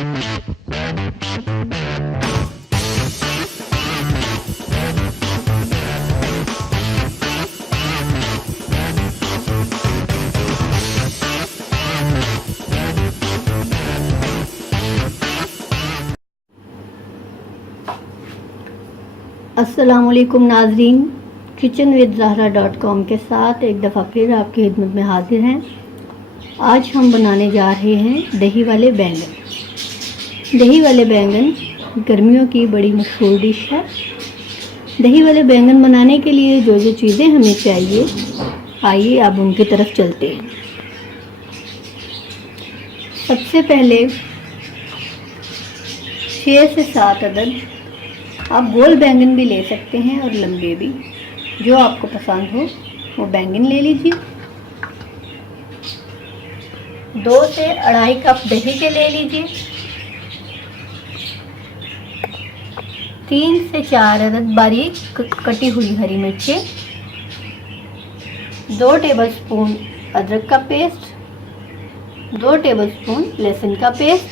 अस्सलामुअलैकुम नाजरीन, kitchenwithzahra.com के साथ एक दफ़ा फिर आपकी खिदमत में हाजिर हैं। आज हम बनाने जा रहे हैं दही वाले बैंगन। दही वाले बैंगन गर्मियों की बड़ी मशहूर डिश है। दही वाले बैंगन बनाने के लिए जो जो चीज़ें हमें चाहिए, आइए अब उनकी तरफ चलते हैं। सबसे पहले 6 से 7 अदद, आप गोल बैंगन भी ले सकते हैं और लंबे भी, जो आपको पसंद हो वो बैंगन ले लीजिए। 2 से 2.5 कप दही के ले लीजिए। 3 से 4 अदद बारीक कटी हुई हरी मिर्चें। 2 टेबलस्पून अदरक का पेस्ट। 2 टेबलस्पून लहसुन का पेस्ट।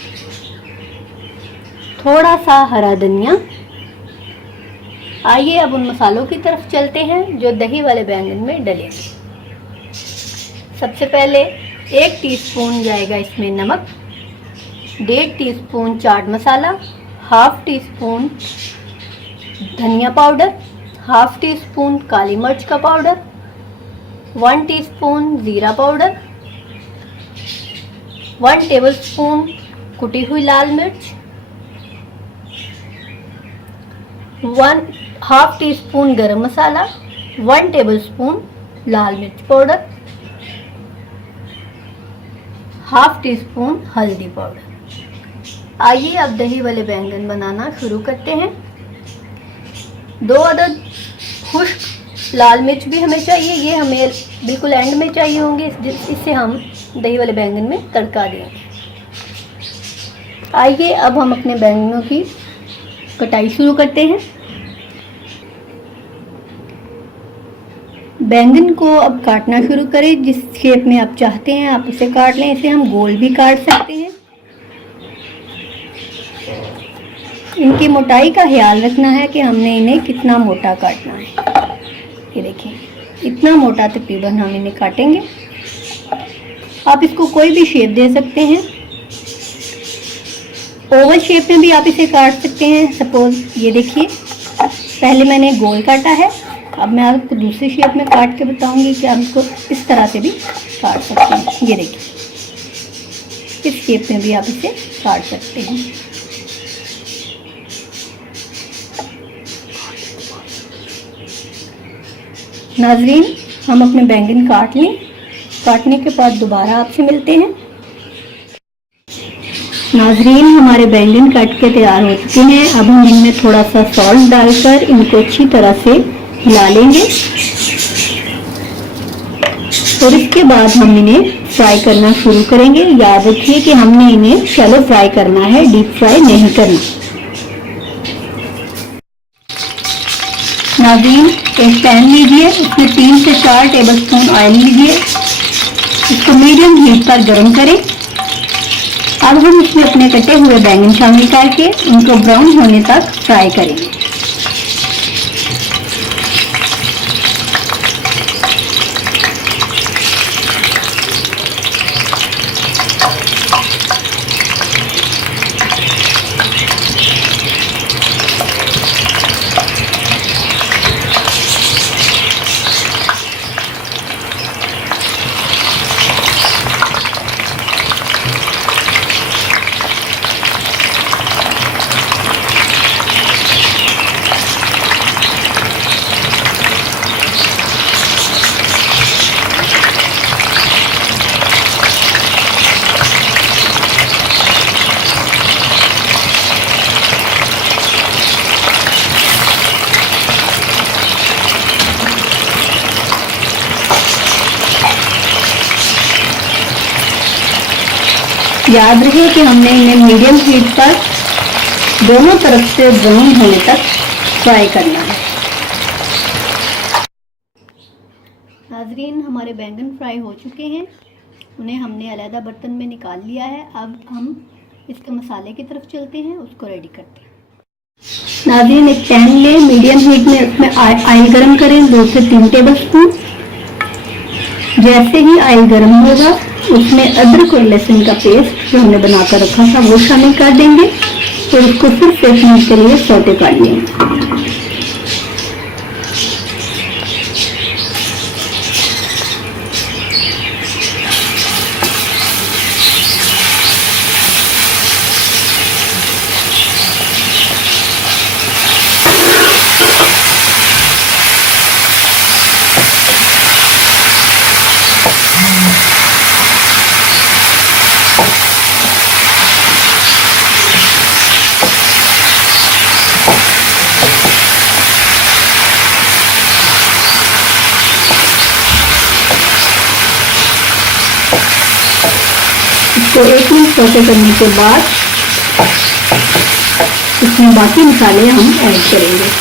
थोड़ा सा हरा धनिया। आइए अब उन मसालों की तरफ चलते हैं जो दही वाले बैंगन में डलेंगे। सबसे पहले 1 टीस्पून जाएगा इसमें नमक, 1.5 टीस्पून चाट मसाला, 1/2 टीस्पून धनिया पाउडर, 1/2 टीस्पून काली मिर्च का पाउडर, 1 टीस्पून जीरा पाउडर, 1 टेबलस्पून कुटी हुई लाल मिर्च, 1/2 टीस्पून गरम मसाला, 1 टेबलस्पून लाल मिर्च पाउडर, 1/2 टीस्पून हल्दी पाउडर। आइए अब दही वाले बैंगन बनाना शुरू करते हैं। 2 अदद खुश्क लाल मिर्च भी हमें चाहिए, ये हमें बिल्कुल एंड में चाहिए होंगे, इससे हम दही वाले बैंगन में तड़का देंगे। आइए अब हम अपने बैंगनों की कटाई शुरू करते हैं। बैंगन को अब काटना शुरू करें। जिस शेप में आप चाहते हैं आप उसे काट लें। इसे हम गोल भी काट सकते हैं। इनकी मोटाई का ख्याल रखना है कि हमने इन्हें कितना मोटा काटना है। ये देखिए, इतना मोटा तकरीबन हम इन्हें काटेंगे। आप इसको कोई भी शेप दे सकते हैं। ओवल शेप में भी आप इसे काट सकते हैं। सपोज ये देखिए, पहले मैंने गोल काटा है, अब मैं आपको दूसरी शेप में काट के बताऊंगी कि आप इसको इस तरह से भी काट सकते हैं। ये देखिए, इस शेप में भी आप इसे काट सकते हैं। नाजरीन, हम अपने बैंगन काट लें। काटने के बाद दोबारा आपसे मिलते हैं। नाजरीन, हमारे बैंगन कट के तैयार हो चुके हैं। अब हम इनमें थोड़ा सा सॉल्ट डालकर इनको अच्छी तरह से हिला लेंगे और इसके बाद हम इन्हें फ्राई करना शुरू करेंगे। याद रखिए कि हमने इन्हें शैलो फ्राई करना है, डीप फ्राई नहीं करना। नाज़रीन, एक पैन लीजिए, उसमें 3 से 4 टेबलस्पून ऑयल लीजिए। इसको मीडियम हीट पर गर्म करें। अब हम इसमें अपने कटे हुए बैंगन शामिल करके उनको ब्राउन होने तक फ्राई करेंगे। याद रहे कि हमने इन्हें मीडियम हीट पर दोनों तरफ से ब्राउन होने तक फ्राई करना है। नाजरीन, हमारे बैंगन फ्राई हो चुके हैं। उन्हें हमने अलग बर्तन में निकाल लिया है। अब हम इसके मसाले की तरफ चलते हैं, उसको रेडी करते हैं। नाज़रीन, एक पैन लें, मीडियम हीट में उसमें ऑयल गरम करें 2 से 3 टेबल स्पून। जैसे ही ऑयल गरम होगा उसमें अदरक और लहसुन का पेस्ट जो हमने बनाकर रखा था वो शामिल कर देंगे और उसको सिर्फ 1 मिनट के लिए सौटे कर लेंगे। तो 1 मिनट सौटे करने के बाद इसमें बाकी मसाले हम ऐड करेंगे।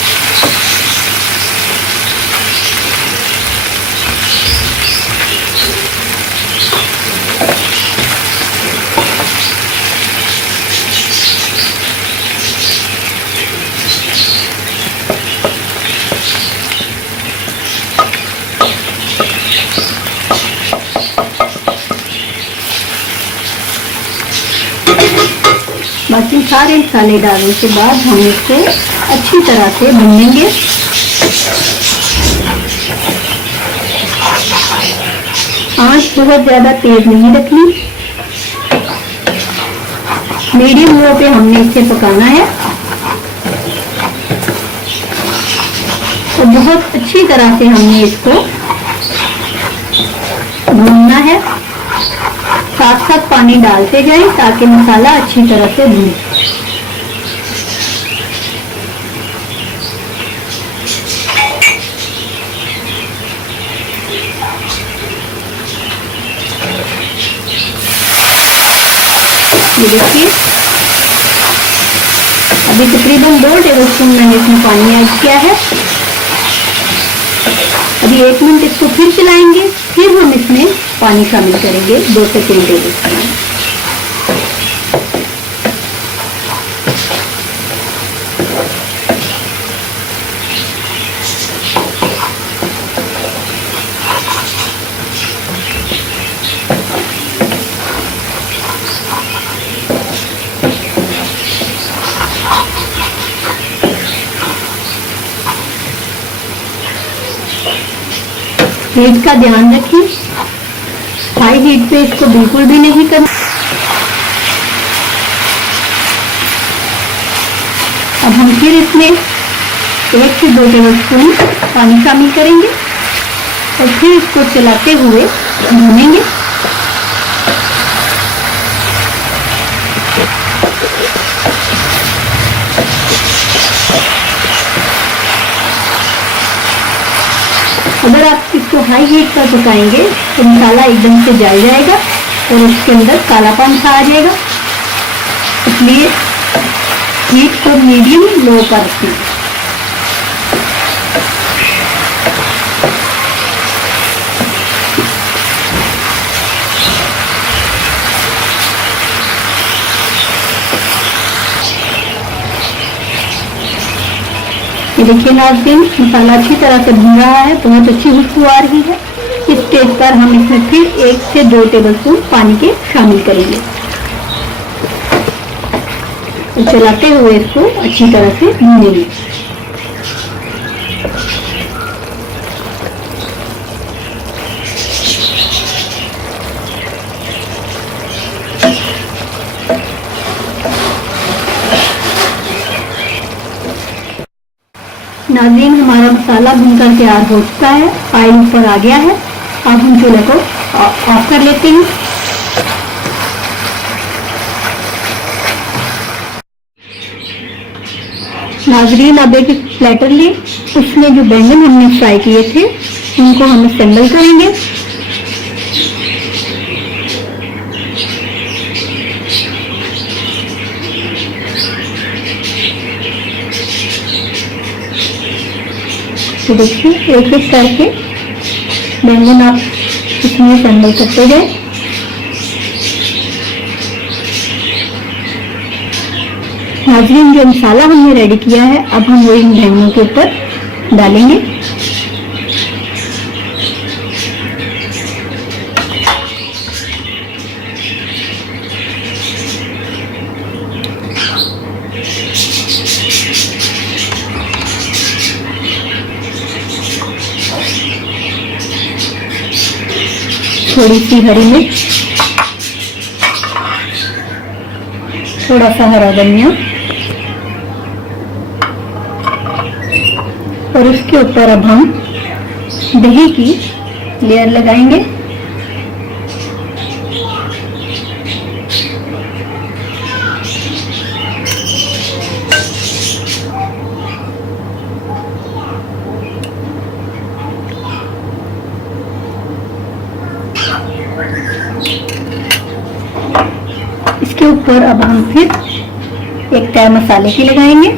बाकी सारे मसाले डालने के बाद हम इसको अच्छी तरह से भून लेंगे। आंच बहुत ज़्यादा तेज नहीं रखनी, मीडियम लो पे हमने इसे पकाना है और बहुत अच्छी तरह से हमने इसको भूनना है। साथ साथ पानी डालते जाएं ताकि मसाला अच्छी तरह से भुने। ये देखिए, अभी तकरीबन 2 टेबलस्पून मैंने इसमें पानी ऐड किया है। अभी 1 मिनट इसको फिर चलाएंगे, फिर हम इसमें पानी शामिल करेंगे 2 से 3 टेबलस्पून। हीट का ध्यान रखिए, हाई हीट पे इसको बिल्कुल भी नहीं करना। अब हम फिर इसमें 1 से 2 टेबलस्पून पानी शामिल करेंगे और फिर इसको चलाते हुए भूनेंगे। अगर आप इसको हाई हीट पर पकाएंगे तो मसाला एकदम से जल जाएगा और उसके अंदर कालापन सा आ जाएगा, इसलिए हीट को मीडियम लो पर रखें। ये देखिए नाज़रीन, मसाला अच्छी तरह से भून रहा है, बहुत अच्छी खुशबू आ रही है। इस स्टेज पर हम इसमें फिर 1 से 2 टेबलस्पून पानी के शामिल करेंगे और चलाते हुए इसको अच्छी तरह से भूनेंगे। नाज़रीन, हमारा मसाला भूनकर तैयार हो चुका है, ऑयल ऊपर आ गया है। अब हम चूल्हे को ऑफ कर लेते हैं। नाज़रीन, अब एक प्लेटर लें, उसमें जो बैंगन हमने फ्राई किए थे उनको हम असेंबल करेंगे। तो देखिए, एक एक करके बैंगन आप इसमें असेंबल करते गए। नाज़रीन, जो मसाला हमने रेडी किया है अब हम वो इन बैंगनों के ऊपर डालेंगे। थोड़ी सी हरी मिर्च, थोड़ा सा हरा धनिया और उसके ऊपर अब हम दही की लेयर लगाएंगे। इसके ऊपर अब हम फिर एक तय मसाले की लगाएंगे।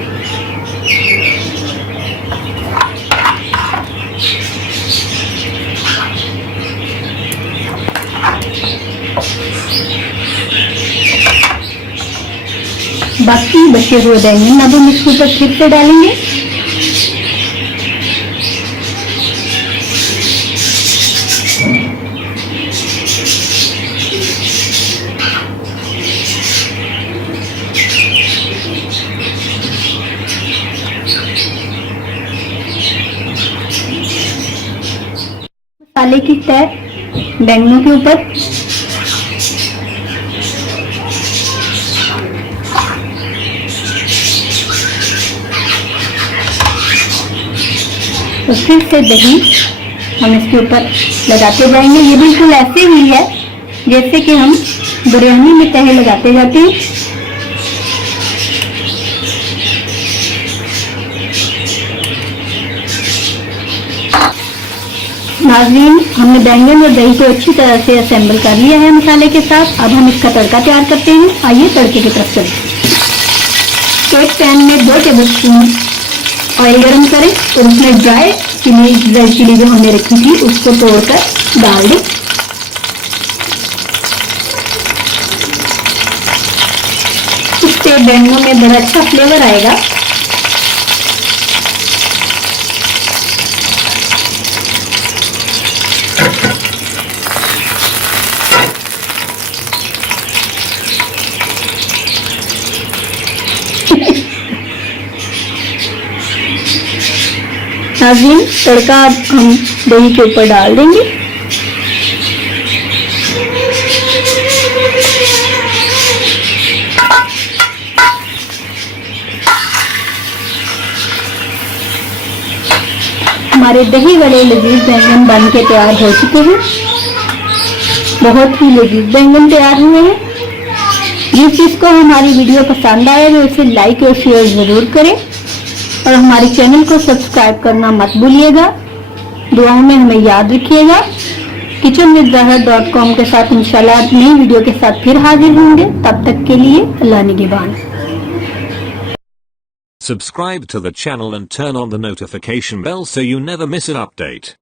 बाकी बचे हुए बैंगन अब हम इसके ऊपर फिर से डालेंगे। मसाले की तय बैंगनों के ऊपर, तो फिर से दही हम इसके ऊपर लगाते जाएंगे। ये बिल्कुल ऐसे ही है जैसे कि हम बिरयानी में तह लगाते जाते हैं। नाज़रीन, हमने बैंगन और दही को अच्छी तरह से असेंबल कर लिया है मसाले के साथ। अब हम इसका तड़का तैयार करते हैं। आइए तड़के की तरफ चलते हैं। तो एक पैन में 2 टेबलस्पून ऑयल गरम करें और उसमें ड्राई चिली, रेड चिली जो हमने रखी थी उसको तोड़कर डाल दें। इससे बैंगनों में बड़ा अच्छा फ्लेवर आएगा। नाज़रीन, तड़का हम दही के ऊपर डाल देंगे। हमारे दही वाले लजीज बैंगन बन के तैयार हो चुके हैं। बहुत ही लजीज बैंगन तैयार हुए हैं। जिस जिसको हमारी वीडियो पसंद आए वो इसे लाइक और शेयर जरूर करें और हमारे चैनल को सब्सक्राइब करना मत भूलिएगा। दुआओं में हमें याद रखिएगा। kitchenwithzahra.com के साथ इंशाल्लाह नई वीडियो के साथ फिर हाजिर होंगे। तब तक के लिए अल्लाह निगहबान। Subscribe to the channel and turn on the notification bell so you never miss an update.